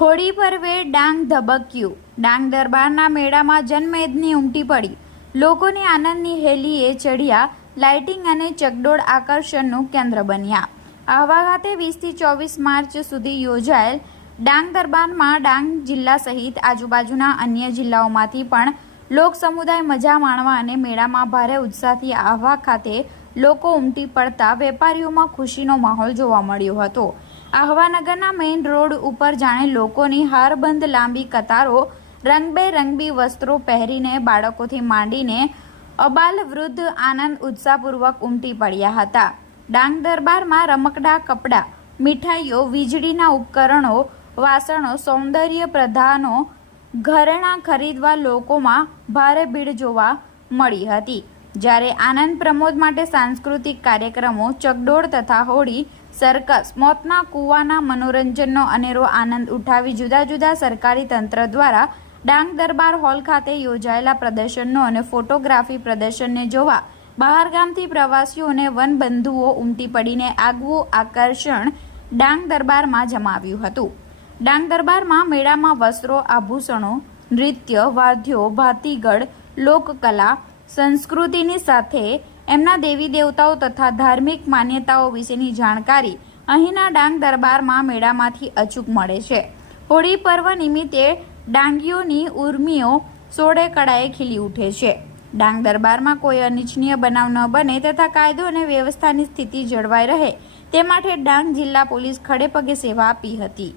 હોળી પર્વે ડાંગ ધબક્યું. ડાંગ દરબારના મેળામાં જનમેદની ઉમટી પડી. લોકોની આનંદની હેલીએ ચઢ્યા. લાઇટિંગ અને ચકડોળ આકર્ષણનું કેન્દ્ર બન્યા. આહવા ખાતે વીસથી ચોવીસ માર્ચ સુધી યોજાયેલ ડાંગ દરબારમાં ડાંગ જિલ્લા સહિત આજુબાજુના અન્ય જિલ્લાઓમાંથી પણ લોક સમુદાય મજા માણવા અને મેળામાં ભારે ઉત્સાહથી આહવા ખાતે લોકો ઉમટી પડતા વેપારીઓમાં ખુશીનો માહોલ જોવા મળ્યો હતો. આહવાનગરના મેઇન રોડ ઉપર જાણે લોકોની હારબંધ લાંબી કતારો, રંગબેરંગી વસ્ત્રો પહેરીને બાળકોથી માંડીને અબાલ વૃદ્ધ આનંદ ઉત્સાહપૂર્વક ઉમટી પડ્યા હતા. ડાંગ દરબારમાં રમકડા, કપડાં, મીઠાઈઓ, વીજળીના ઉપકરણો, વાસણો, સૌંદર્ય પ્રધાનો ઘરેણાં ખરીદવા લોકોમાં ભારે ભીડ જોવા મળી હતી. જ્યારે આનંદ પ્રમોદ માટે સાંસ્કૃતિક કાર્યક્રમો ચકડોળ તથા હોળી, સર્કસ, મોતના કૂવાના મનોરંજનનો અનેરો આનંદ ઉઠાવી જુદા જુદા સરકારી તંત્ર દ્વારા ડાંગ દરબાર હોલ ખાતે યોજાયેલા પ્રદર્શનનો અને ફોટોગ્રાફી પ્રદર્શનને જોવા બહારગામથી પ્રવાસીઓ અને વનબંધુઓ ઉમટી પડીને આગવું આકર્ષણ ડાંગ દરબારમાં જમાવ્યું હતું. ડાંગ દરબારમાં મેળામાં વસ્ત્રો, આભૂષણો, નૃત્ય, વાદ્યો, ભાતીગળ, લોકકલા, સંસ્કૃતિની સાથે એમના દેવી દેવતાઓ તથા ધાર્મિક માન્યતાઓ વિશેની જાણકારી અહીંના ડાંગ દરબારમાં મેળામાંથી અચૂક મળે છે. હોળી પર્વ નિમિત્તે ડાંગીઓની ઉર્મિઓ સોળે કળાએ ખીલી ઉઠે છે. ડાંગ દરબારમાં કોઈ અનિચ્છનીય બનાવ ન બને તથા કાયદો અને વ્યવસ્થાની સ્થિતિ જળવાઈ રહે તે માટે ડાંગ જિલ્લા પોલીસ ખડેપગે સેવા આપી હતી.